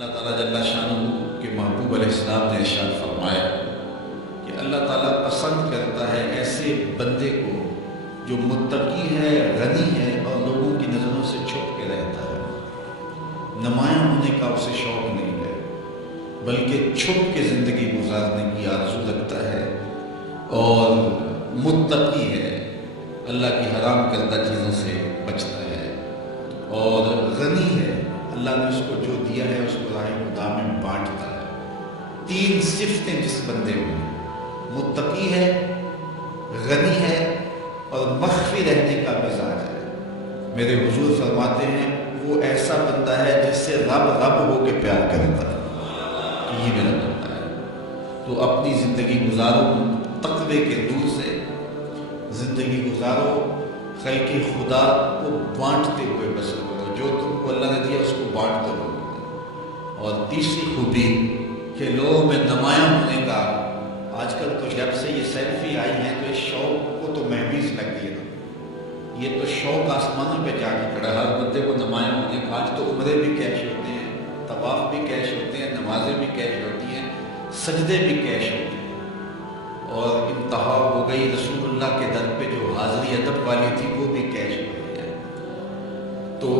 اللہ تعالیٰ جل شانہ کے محبوب علیہ السلام نے ارشاد فرمایا کہ اللہ تعالیٰ پسند کرتا ہے ایسے بندے کو جو متقی ہے، غنی ہے اور لوگوں کی نظروں سے چھپ کے رہتا ہے۔ نمایاں ہونے کا اسے شوق نہیں ہے، بلکہ چھپ کے زندگی گزارنے کی آرزو رکھتا ہے، اور متقی ہے، اللہ کی حرام کردہ چیزوں سے بچتا ہے، اور غنی ہے، اللہ نے اس کو جو دیا ہے اس کو راہ خدا میں بانٹتا ہے۔ تین صفتیں جس بندے میں، متقی ہے، غنی ہے اور مخفی رہنے کا مزاج ہے، میرے حضور فرماتے ہیں وہ ایسا بندہ ہے جس سے رب ہو کے پیار کرتا ہے۔ یہ میرا بندہ ہے۔ تو اپنی زندگی گزارو تقوی کے نور سے، زندگی گزارو خلق خدا کو بانٹتے ہوئے بسر کرو، جو تم کو اللہ نے دیا اس کو بانٹ دو۔ اور تیسری خوبی کہ لوگوں میں نمایاں ہونے کا، آج کل تو جب سے یہ سیلفی آئی ہیں تو اس شوق کو تو مہمیز لگ گئی نا، یہ تو شوق آسمانوں پہ جا کے کھڑا ہے، ہر بندے کو نمایاں ہونے کا۔ آج تو عمرے بھی کیش ہوتے ہیں، طواف بھی کیش ہوتے ہیں، نمازیں بھی کیش ہوتی ہیں، سجدے بھی کیش ہوتے ہیں، اور انتہا ہو گئی رسول اللہ کے در پہ جو حاضری ادب والی تھی وہ بھی کیش ہو گئی ہے۔ تو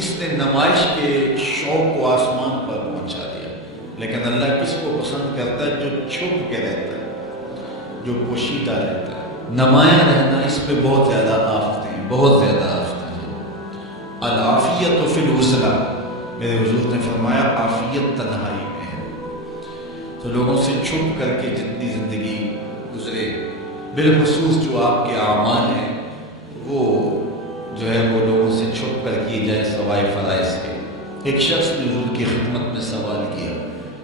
اس نے نمائش کے شوق کو آسمان پر پہنچا دیا۔ لیکن اللہ کس کو پسند کرتا ہے؟ جو چھپ کے رہتا ہے، جو پوشیدہ رہتا ہے۔ نمایاں رہنا اس پہ بہت زیادہ آفتیں ہیں، بہت زیادہ آفتیں ہیں۔ العافیت فی العزلہ، میرے حضور نے فرمایا عافیت تنہائی میں ہے۔ تو لوگوں سے چھپ کر کے جتنی زندگی گزرے، بالخصوص جو آپ کے اعمال ہیں وہ جو ہے وہ لوگوں سے چھپ کر کی جائے سوائے فرائض کے۔ ایک شخص نے حضور کی خدمت میں سوال کیا،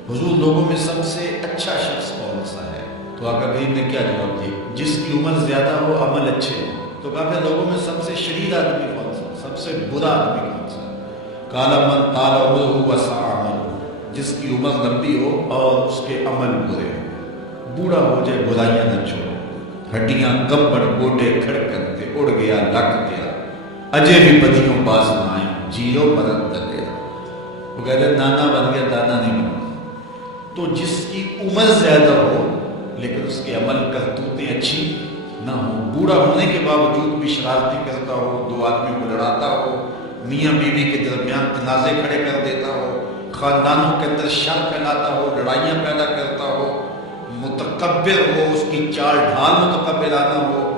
حضور لوگوں میں سب سے اچھا شخص کون سا ہے؟ تو آقا کریم نے کیا جواب دیا؟ جس کی عمر زیادہ ہو، عمل اچھے ہو۔ تو کہا کہ لوگوں میں سب سے شریر آدمی کون سا، سب سے برا آدمی کون سا؟ قال من طال عمرہ وسع عملہ، جس کی عمر لمبی ہو اور اس کے عمل برے ہو، بوڑھا ہو جائے برائیاں نہ چھوڑو، ہڈیاں کمبڑ گوٹے کھڑکتے، اڑ گیا لٹ گیا، اجے بھی بدیوں باز نہ آئیں، جیو مرد گیا۔ وہ کہتے ہیں نانا بن گیا، دانا نہیں بنا۔ تو جس کی عمر زیادہ ہو لیکن اس کے عمل کرتوتیں اچھی نہ ہوں، بوڑھا ہونے کے باوجود بھی شرارتی کرتا ہو، دو آدمیوں کو لڑاتا ہو، میاں بیوی کے درمیان تنازع کھڑے کر دیتا ہو، خاندانوں کے اندر شر پھیلاتا ہو، لڑائیاں پیدا کرتا ہو، متکبر ہو، اس کی چال ڈھال متکبرانہ ہو،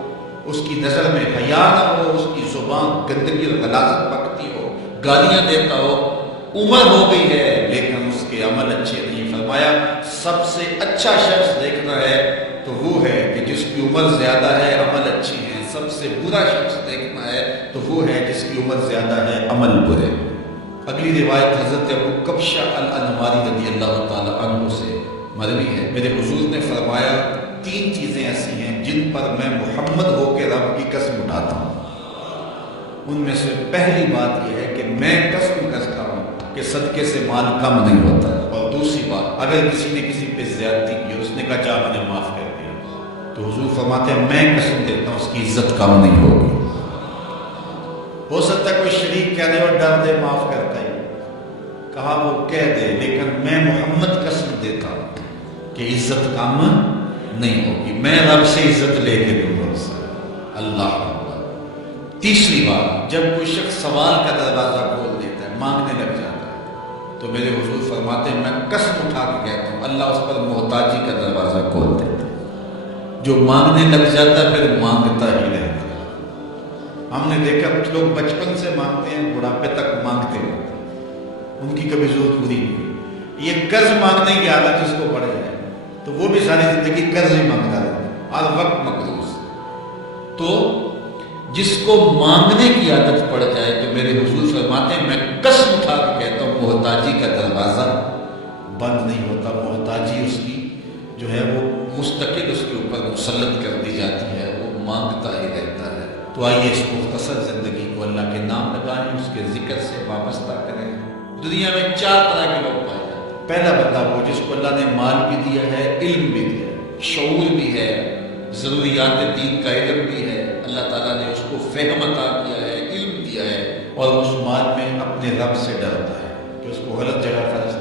اس کی نظر میں حیا نہ ہو، اس کی زبان گندگی اور غلاظت بکتی ہو، گالیاں دیتا ہو، عمر ہو گئی ہے لیکن اس کے عمل اچھے نہیں۔ فرمایا سب سے اچھا شخص دیکھنا ہے تو وہ ہے کہ جس کی عمر زیادہ ہے، عمل اچھے ہیں۔ سب سے برا شخص دیکھنا ہے تو وہ ہے جس کی عمر زیادہ ہے، عمل برے۔ اگلی روایت حضرت ابو کبشہ الانماری رضی اللہ تعالی عنہ سے مروی ہے، میرے حضور نے فرمایا تین چیزیں ایسی ہیں جن پر میں محمد ہو کے رب کی قسم اٹھاتا ہوں۔ ان میں سے پہلی بات یہ ہے کہ میں قسم کرتا ہوں کہ صدقے سے مال کم نہیں ہوتا، اور دوسری بات اگر کسی نے کسی پہ زیادتی کی اور اس نے کہا چاہ میں نے معاف کر دیا، تو حضور فرماتے ہیں میں قسم دیتا ہوں اس کی عزت کم نہیں ہوگی۔ ہو سکتا ہے کوئی شریک کہہ دے اور ڈر دے معاف کرتا ہی، کہا وہ کہہ دے، لیکن میں محمد قسم دیتا ہوں کہ عزت کم نہیں ہوگی، میں رب سے عزت لے کے دوں گا اس سے۔ اللہ اکبر۔ تیسری بات، جب کوئی شخص سوال کا دروازہ کھول دیتا ہے، مانگنے لگ جاتا ہے، تو میرے حضور فرماتے ہیں میں قسم اٹھا کے کہتا ہوں اللہ اس پر محتاجی کا دروازہ کھول دیتا ہے۔ جو مانگنے لگ جاتا ہے پھر مانگتا ہی رہتا ہے۔ ہم نے دیکھا کچھ لوگ بچپن سے مانگتے ہیں، بڑھاپے تک مانگتے ہیں، ان کی کبھی ضرورت پوری نہیں ہوئی۔ یہ قرض مانگنے کی عادت جس کو پڑ جائے تو وہ بھی ساری زندگی قرض ہی مانگتا رہتا ہے، ہر وقت مقروض۔ تو جس کو مانگنے کی عادت پڑ جائے تو میرے حضور فرماتے ہیں میں قسم اٹھا کے کہتا ہوں محتاجی کا دروازہ بند نہیں ہوتا، محتاجی اس کی جو ہے وہ مستقل اس کے اوپر مسلط کر دی جاتی ہے، وہ مانگتا ہی رہتا ہے۔ تو آئیے اس مختصر زندگی کو اللہ کے نام لگائیں، اس کے ذکر سے وابستہ کریں۔ دنیا میں چار طرح کے لوگ پائے جاتے ہیں۔ پہلا بندہ وہ جس کو اللہ نے مال بھی دیا ہے، علم بھی دیا ہے، شعور بھی ہے، ضروریات دین کا علم بھی ہے، اللہ تعالیٰ نے اس کو فہم عطا کیا ہے، علم دیا ہے، اور اس مال میں اپنے رب سے ڈرتا ہے کہ اس کو غلط جگہ خرچ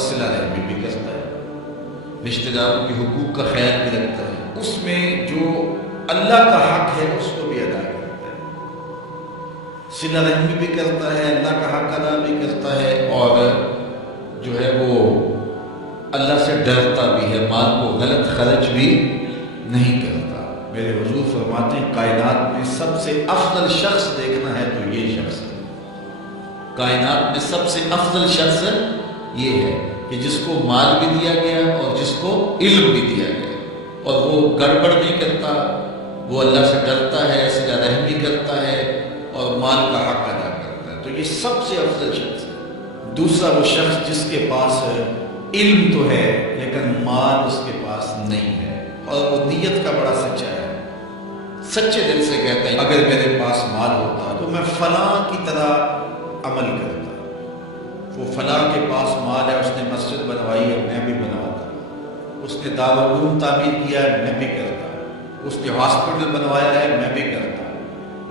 صلہ رحمی بھی کرتا ہے، رشتہ داروں کے حقوق کا خیال بھی رکھتا ہے، اس میں جو اللہ کا حق ہے اس کو بھی ادا کرتا ہے، صلہ رحمی بھی کرتا ہے، اللہ کا حق ادا بھی کرتا ہے، اور جو ہے وہ اللہ سے ڈرتا بھی ہے، مال کو غلط خرچ بھی نہیں کرتا۔ میرے حضور فرماتے ہیں کائنات میں سب سے افضل شخص دیکھنا ہے تو یہ شخص ہے، کائنات میں سب سے افضل شخص یہ ہے کہ جس کو مال بھی دیا گیا اور جس کو علم بھی دیا گیا، اور وہ گڑبڑ نہیں کرتا، وہ اللہ سے ڈرتا ہے، صلہ رحمی کرتا ہے اور مال کا حق ادا کرتا ہے، تو یہ سب سے افضل شخص ہے۔ دوسرا وہ شخص جس کے پاس علم تو ہے لیکن مال اس کے پاس نہیں ہے، اور وہ نیت کا بڑا سچا ہے، سچے دل سے کہتا ہے اگر میرے پاس مال ہوتا تو میں فلاں کی طرح عمل کرتا، وہ فلاں کے پاس مال ہے، اس نے مسجد بنوائی ہے، میں بھی بنواتا، اس نے دارالعلوم تعمیر کیا ہے، میں بھی کرتا، اس نے ہاسپٹل بنوایا ہے، میں بھی کرتا،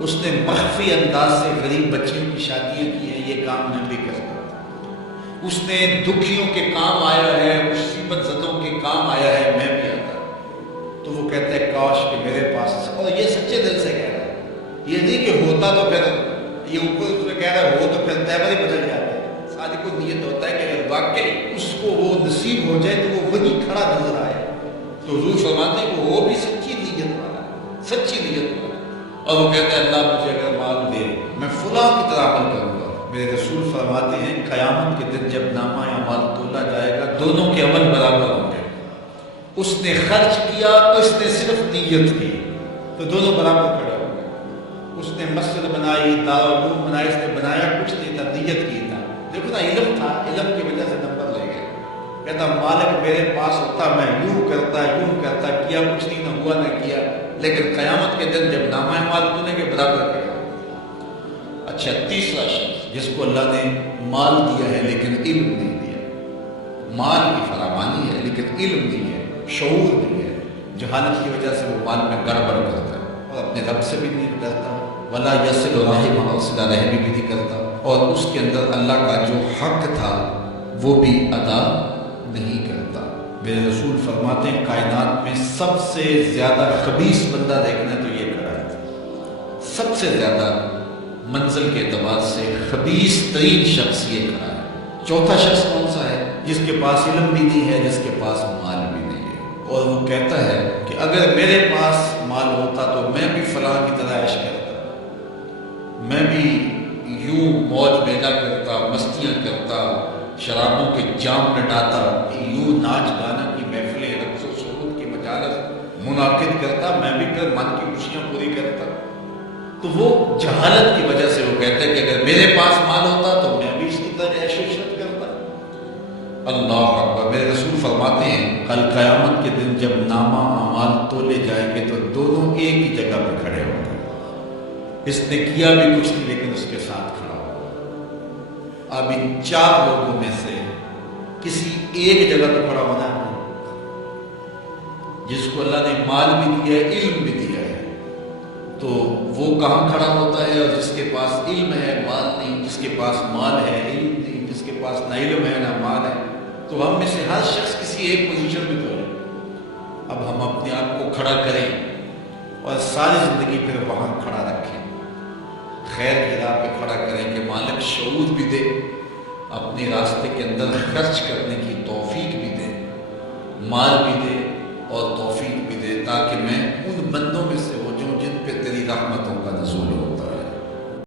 اس نے مخفی انداز سے غریب بچیوں کی شادیاں کی ہیں، یہ کام میں بھی کرتا، اس نے دکھیوں کے کام آیا ہے، مصیبت زدوں کے کام آیا ہے، میں بھی آتا۔ تو وہ کہتا ہے کاش کہ میرے پاس، اور یہ سچے دل سے کہہ رہا ہے، یہ نہیں کہ ہوتا تو پھر یہ اوپر اس میں کہہ رہا ہے ہو تو پھر تیور ہی بدل جاتا ہے، صادق کو نیت ہوتا ہے کہ اگر واقعی اس کو وہ نصیب ہو جائے تو وہ وہی کھڑا نظر آئے، تو حضور فرماتے ہیں کہ وہ بھی سچی نیت والا، سچی نیت والا، اور وہ کہتا ہے اللہ مجھے اگر مال دے میں فلاں کی طرح عمل کروں گا۔ میرے رسول فرماتے ہیں قیامت کے دن جب نامہ اعمال تولا جائے گا دونوں کے عمل برابر ہوں گے، اس نے خرچ کیا، اس نے صرف نیت کی، تو دونوں برابر کھڑے ہوں گے، اس نے مسجد بنائی، دارالعلوم بنائی، اس نے بنایا کچھ نہیں تھا، نیت کی تھا، دیکھو نا علم تھا، علم کی وجہ سے نمبر لے گئے، کہتا مالک میرے پاس ہوتا میں یوں کرتا کیا کچھ نہیں، نہ ہوا نہ کیا، لیکن قیامت کے دن جب نامہ اعمال تونے کے برابر کھڑے ہوں گے۔ اچھا تیسرا شخص جس کو اللہ نے مال دیا ہے لیکن علم نہیں دیا، مال کی فراوانی ہے لیکن علم نہیں ہے، شعور نہیں ہے، جہالت کی وجہ سے وہ مال میں گڑبڑ کرتا ہے اور اپنے رب سے بھی نہیں ڈرتا، ولا یصل رحمہ، اور صلہ رحمی بھی نہیں کرتا، اور اس کے اندر اللہ کا جو حق تھا وہ بھی ادا نہیں کرتا۔ میرے رسول فرماتے ہیں کائنات میں سب سے زیادہ خبیث بندہ دیکھنا تو یہ کھڑا ہے، سب سے زیادہ منزل کے اعتبار سے خبیث ترین شخص یہ کھڑا ہے۔ چوتھا شخص کون سا ہے؟ جس کے پاس علم بھی نہیں ہے، جس کے پاس مال بھی نہیں ہے، اور وہ کہتا ہے کہ اگر میرے پاس مال ہوتا تو میں بھی فلاں کی طرح عیش کرتا، میں بھی یوں موج بیجا کرتا، مستیاں کرتا، شرابوں کے جام لٹاتا، یوں ناچ گانا کی محفلیں، رقص و سرود کی مجالس منعقد کرتا، میں بھی پھر من کی خوشیاں پوری کرتا۔ تو وہ جہالت کی وجہ سے وہ کہتے ہیں کہ اگر میرے پاس مال ہوتا تو میں بھی اس کی طرح عیش و عشرت کرتا۔ اللہ اکبر۔ میرے رسول فرماتے ہیں کل قیامت کے دن جب نامہ اعمال تولے جائیں گے تو دونوں ایک ہی جگہ پہ کھڑے ہوں گے، اس نے کیا بھی کچھ نہیں لیکن اس کے ساتھ کھڑا ہوگا۔ اب ان چار لوگوں میں سے کسی ایک جگہ تو کھڑا ہونا ہے، جس کو اللہ نے مال بھی دیا ہے، علم بھی دیا ہے، تو وہ کہاں کھڑا ہوتا ہے؟ اور جس کے پاس علم ہے مال نہیں، جس کے پاس مال ہے علم نہیں، جس کے پاس نہ علم ہے نہ مال ہے، تو ہم میں سے ہر شخص کسی ایک پوزیشن میں تو ہے۔ اب ہم اپنے آپ کو کھڑا کریں اور ساری زندگی پھر وہاں کھڑا رکھیں، خیر کی راہ پہ کھڑا کریں کہ مالک شعور بھی دے، اپنے راستے کے اندر خرچ کرنے کی توفیق بھی دے، مال بھی دے اور توفیق بھی دے، تاکہ میں